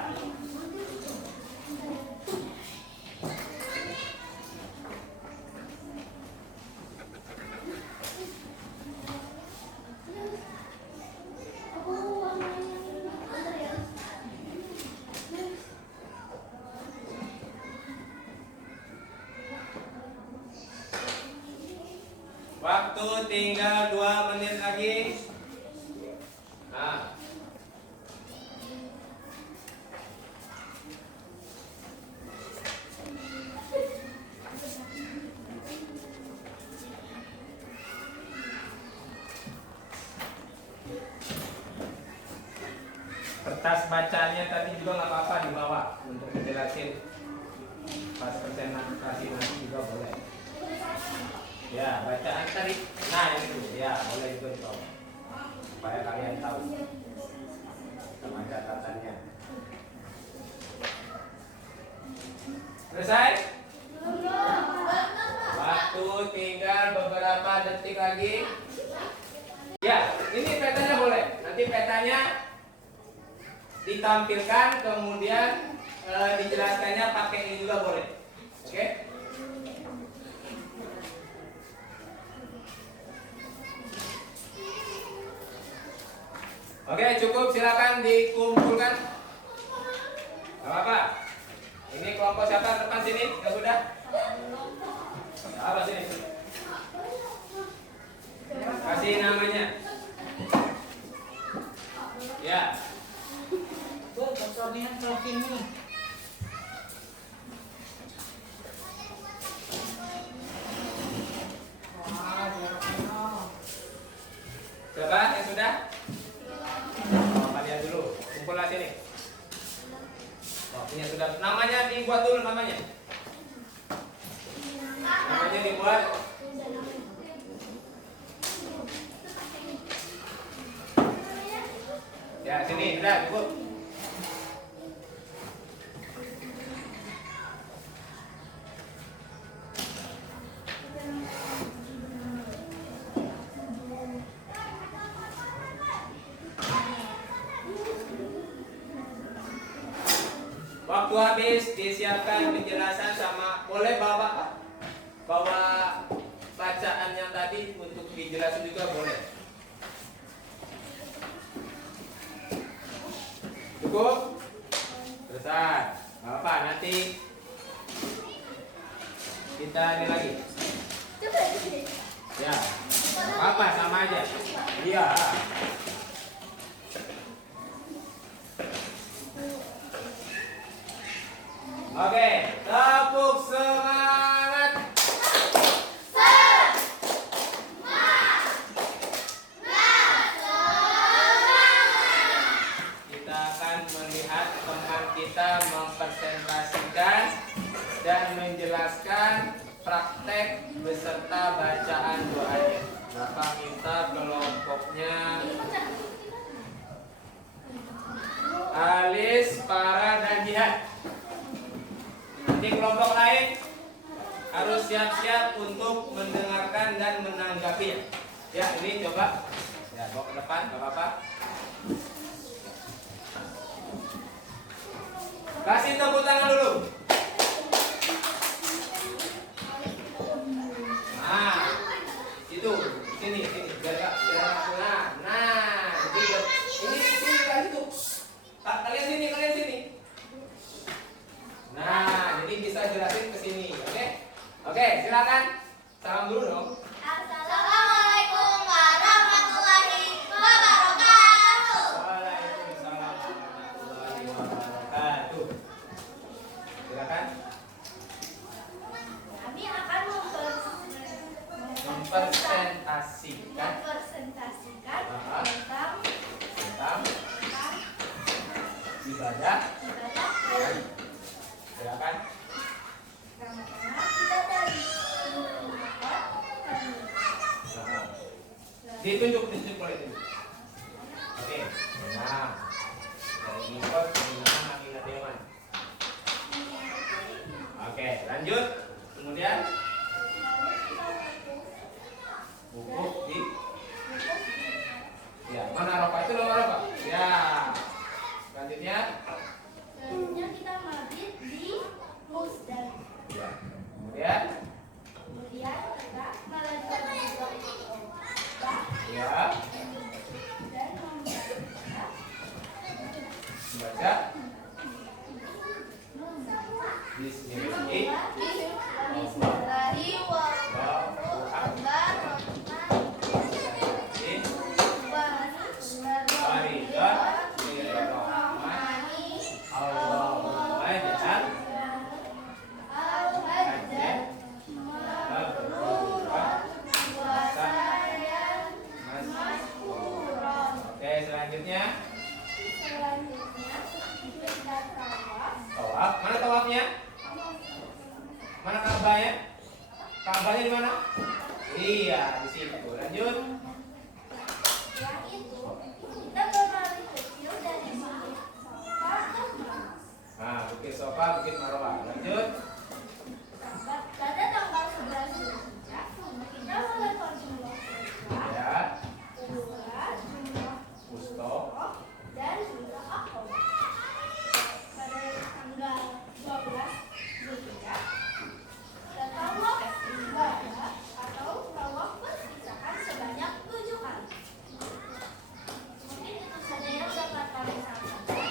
Waktu tinggal 2 menit lagi. Nah. Kertas bacanya tadi juga nggak apa-apa di bawah untuk menjelasin pas presentasi nanti juga boleh. Ya, bacaan tadi. Nah, itu ya boleh juga di bawah supaya kalian tahu sama catatannya. Selesai? Waktu tinggal beberapa detik lagi. Ya, ini petanya boleh. Nanti petanya ditampilkan, kemudian dijelaskannya pakai ini juga boleh. Oke? Oke, cukup, silakan dikumpulkan. Gak apa-apa. Ini kelompok siapa depan sini? Ya sudah. Apa sini? Kasih namanya. Ya. Namanya dibuat. Ya, sini, udah, cukup. Waktu habis disiapkan penjelasan sama boleh bawa bacaan yang tadi untuk dijelasin juga boleh. Cukup? Selesai. Apa nanti kita ini lagi. Ya. Apa sama aja. Iya. Oke, tepuk semangat. Kita akan melihat teman kita mempresentasikan dan menjelaskan praktek beserta bacaan doanya. Bapak minta kelompoknya Alis, Farah, dan Jihad. Nanti kelompok lain harus siap-siap untuk mendengarkan dan menanggapinya. Ya, ini coba. Ya, bawa ke depan, gak apa-apa. Kasih tepuk tangan dulu. Nah, itu, sini, jaga, nah, jadi ini kasih tuh. Kalian sini. Nah, jadi bisa jelasin ke sini, oke? Oke, silakan. Salam dulu dong. Assalamualaikum warahmatullahi wabarakatuh. Waalaikumsalam warahmatullahi wabarakatuh. Silakan. Kami akan Mempresentasikan tentang ibadah. ibadah. Silakan. Pertama-tama kita dari Ditunjuk boleh itu. Oke. Nah, dari Nikot menggunakan Akila Dewan. Oke, lanjut. Kemudian buku di. Ya, mana Rafa itu nomor apa? Ya. Selanjutnya. Selanjutnya kita mabit di Musdal. Ya. Kemudian. Kita melakukan Ya. dan Baca. Selanjutnya kita tawaf. tawaf. Mana tawafnya? Mana Ka'bahnya? Ka'bahnya di mana? Iya, di situ. Lanjut. Yang itu kita berlari kecil dari bukit Safa ke Marwah. Nah, Bukit Sofa, Bukit Marwah. Lanjut. Pada tanggal 11 Zulhijjah kita melempar jumlah kurma, Ya. kedua jumlah Usto. dan jumlah akor. Pada tanggal 12 Zulhijjah kita tawaf ibadah atau tawaf berpisahkan sebanyak 7 kali. Mungkin itu saja yang dapat kami sampaikan.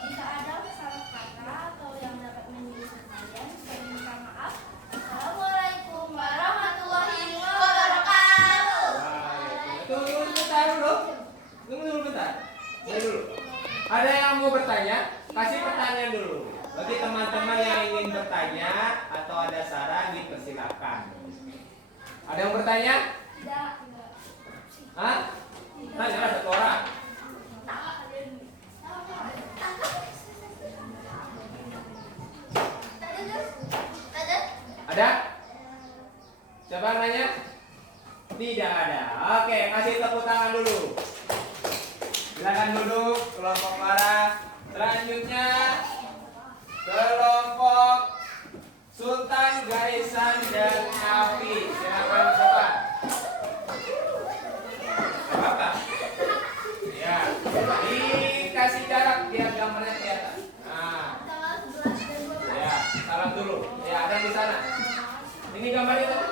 Jika ada salah kata atau yang dapat menyulitkan kalian, saya minta maaf. Assalamualaikum warahmatullahi wabarakatuh. Tunggu bentar dulu. Saya dulu. Ada yang mau bertanya? Kasih pertanyaan dulu. Bagi teman-teman yang ingin bertanya atau ada saran dipersilakan. Ada yang bertanya? Tidak. Hah? Tanya lah satu orang. Ada? Coba nanya? Tidak ada. Oke, kasih tepuk tangan dulu. Silakan duduk kelompok Farah. Selanjutnya kelompok Sultan, Gaisan, dan Afi. Silakan coba. Apa? Ya, dikasih jarak biar gambarnya kelihatan. Nah, ya, salam dulu. Ya, ada di sana. Ini gambarnya tuh.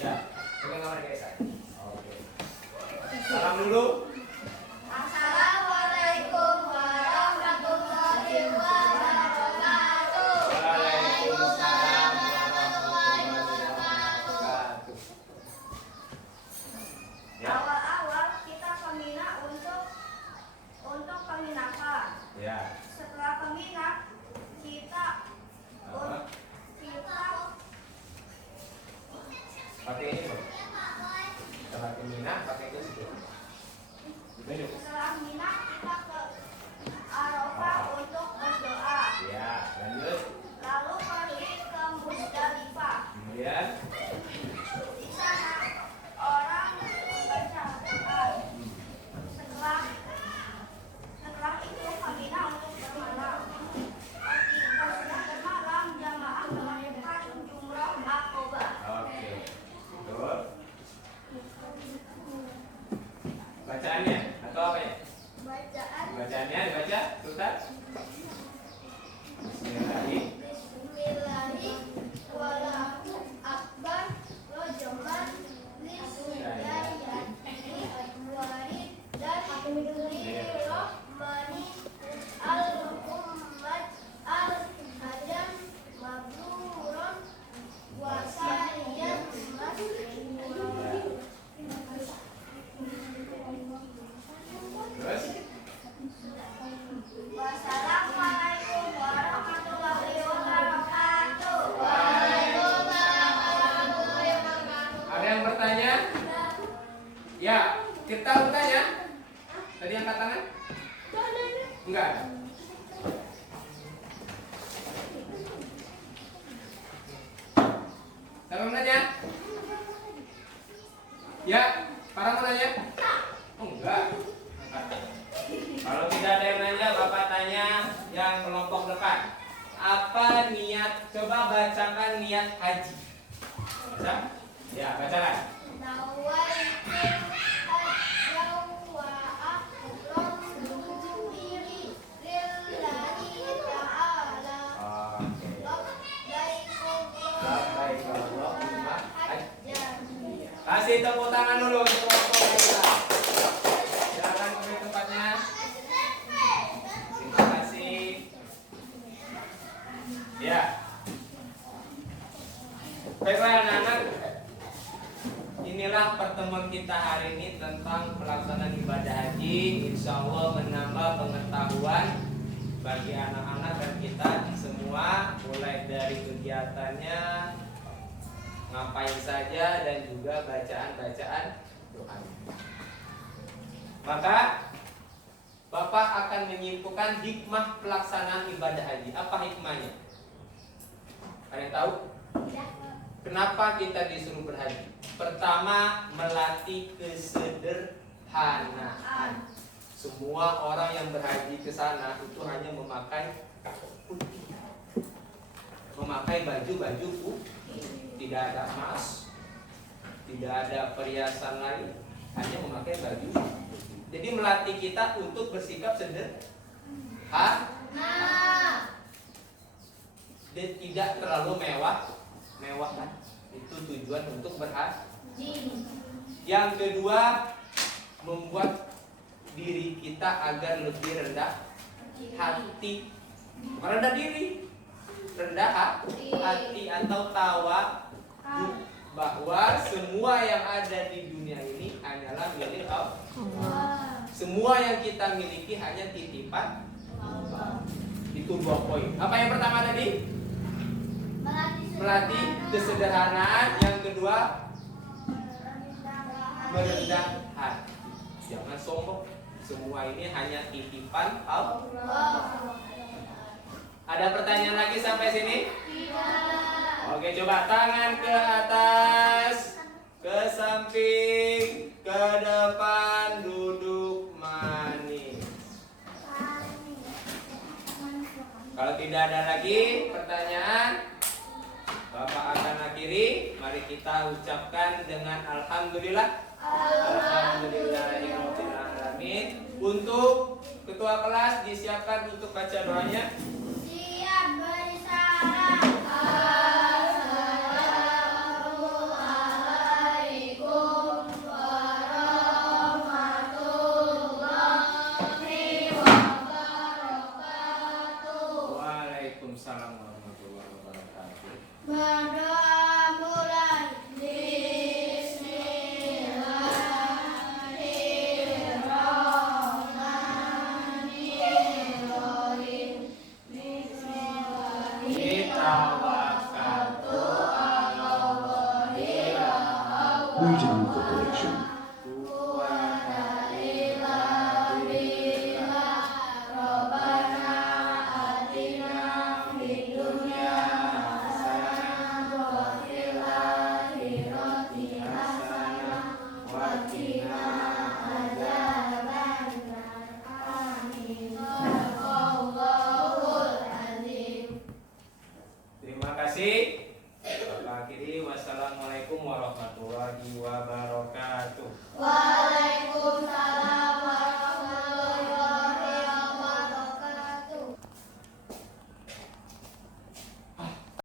Ya, ini gambar Gaisan. Oke. Salam dulu. Assalamualaikum warahmatullahi wabarakatuh. Waalaikumsalam warahmatullahi wabarakatuh. Ya. Awal-awal kita pemina untuk penginapan. Ya. Setelah pemina kita Apa? Pakai ini, Bro. Kita pakai minyak, pakai itu sedikit. Ditunjuk. setelah mina kita ke Arafah untuk berdoa. Ya, lanjut. Lalu pergi ke Musdalifah. Kemudian Di sana orang membaca Quran. Setelah itu pemina untuk bermalam. Setelah bermalam jamaah melakukan jumrah Aqobah. oke. Betul. Bacaannya atau apa ya? Bacaan Bacaannya dibaca, Sultan. Bismillahirrahmanirrahim. Bismillahirrahmanirrahim. Akbar rojoman lisudayani dan lirrahmani al-ummat al-hadam mabruron wasariyan Terus Wassalamualaikum warahmatullahi wabarakatuh. ada yang bertanya? Ya, kita bertanya. Tadi angkat tangan? Enggak ada. Siapa mau nanya? Ya, para mau nanya? Oh, enggak. Kalau tidak ada yang nanya, Bapak tanya yang kelompok depan. Apa niat? Coba bacakan niat haji. Bisa? Ya, bacakan. Nawaitu al-yawma akramtu diri lillahi ta'ala. Oke. Labbaikallahumma hajjan. Kasih tepuk tangan dulu untuk kelompok kita. Silakan ke tempatnya. Terima kasih. Ya. Baiklah anak-anak, inilah pertemuan kita hari ini tentang pelaksanaan ibadah haji. Insya Allah menambah pengetahuan bagi anak-anak dan kita semua, mulai dari kegiatannya, ngapain saja, dan juga bacaan-bacaan doa. Maka Bapak akan menyimpulkan hikmah pelaksanaan ibadah haji. Apa hikmahnya? Ada yang tahu? Kenapa kita disuruh berhaji? Pertama, melatih kesederhanaan. Semua orang yang berhaji ke sana itu hanya memakai putih, memakai baju-baju putih, tidak ada emas, tidak ada perhiasan lain, hanya memakai baju putih. Jadi melatih kita untuk bersikap sederhana dan tidak terlalu mewah kan? Itu tujuan untuk berhaji. Yang kedua, membuat diri kita agar lebih rendah hati. Bukan rendah diri, rendah hati atau tawa bahwa semua yang ada di dunia ini hanyalah milik Allah. Semua yang kita miliki hanya titipan Allah. Itu 2 poin. Apa yang pertama tadi? Melatih kesederhanaan. Yang kedua, merendah hati. Jangan sombong. Semua ini hanya titipan Allah. Ada pertanyaan lagi sampai sini? Tidak. Oke, Oke, coba tangan ke atas, ke samping, ke depan, duduk manis. Kalau tidak ada lagi pertanyaan, Bapak akan akhiri. Mari kita ucapkan dengan alhamdulillah. Alhamdulillahirabbil alamin. Untuk ketua kelas disiapkan untuk baca doanya. Siap bersalam. Assalamualaikum warahmatullahi wabarakatuh. Waalaikumsalam warahmatullahi wabarakatuh. Berdoa mulai. Reading the collection. Terima kasih. Bapak akhiri. Wassalamualaikum warahmatullahi wabarakatuh.